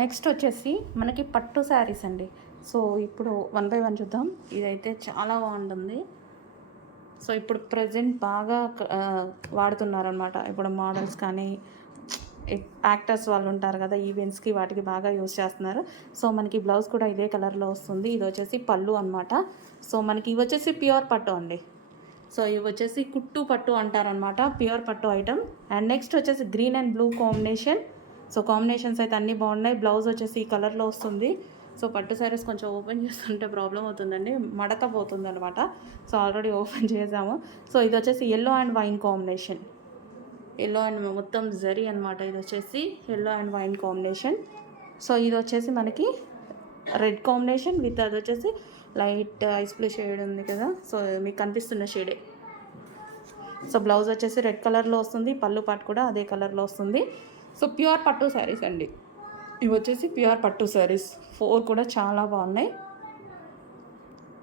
Next వచ్చేసి మనకి పట్టు శారీస్ అండి. సో ఇప్పుడు వన్ బై వన్ చూద్దాం. ఇదైతే చాలా బాగుంటుంది. సో ఇప్పుడు ప్రజెంట్ బాగా వాడుతున్నారనమాట. ఇప్పుడు మోడల్స్ కానీ యాక్టర్స్ వాళ్ళు ఉంటారు కదా, ఈవెంట్స్కి వాటికి బాగా యూస్ చేస్తున్నారు. సో మనకి బ్లౌజ్ కూడా ఇదే కలర్లో వస్తుంది. ఇది వచ్చేసి పళ్ళు అనమాట. సో మనకి ఇవి వచ్చేసి ప్యూర్ పట్టు అండి. సో ఇవి వచ్చేసి కుట్టు పట్టు అంటారనమాట, ప్యూర్ పట్టు ఐటమ్. అండ్ నెక్స్ట్ వచ్చేసి green and blue combination. So combinations అయితే అన్నీ బాగున్నాయి. బ్లౌజ్ వచ్చేసి ఈ కలర్లో వస్తుంది. సో పట్టు శారీస్ కొంచెం ఓపెన్ చేస్తుంటే ప్రాబ్లం అవుతుందండి, మడత పోతుంది అనమాట. సో ఆల్రెడీ ఓపెన్ చేసాము. సో ఇది వచ్చేసి yellow and wine combination. Yellow and మొత్తం జరీ అనమాట. ఇది వచ్చేసి yellow and wine combination. So ఇది వచ్చేసి మనకి రెడ్ కాంబినేషన్ విత్ అది వచ్చేసి లైట్ ఐస్ బ్లూ షేడ్ ఉంది కదా, సో మీకు కనిపిస్తున్న షేడే. సో బ్లౌజ్ వచ్చేసి రెడ్ కలర్లో వస్తుంది, పళ్ళు పాటు కూడా అదే కలర్లో వస్తుంది. సో ప్యూర్ పట్టు శారీస్ అండి. ఇవి వచ్చేసి ప్యూర్ పట్టు శారీస్ 4 కూడా చాలా బాగున్నాయి.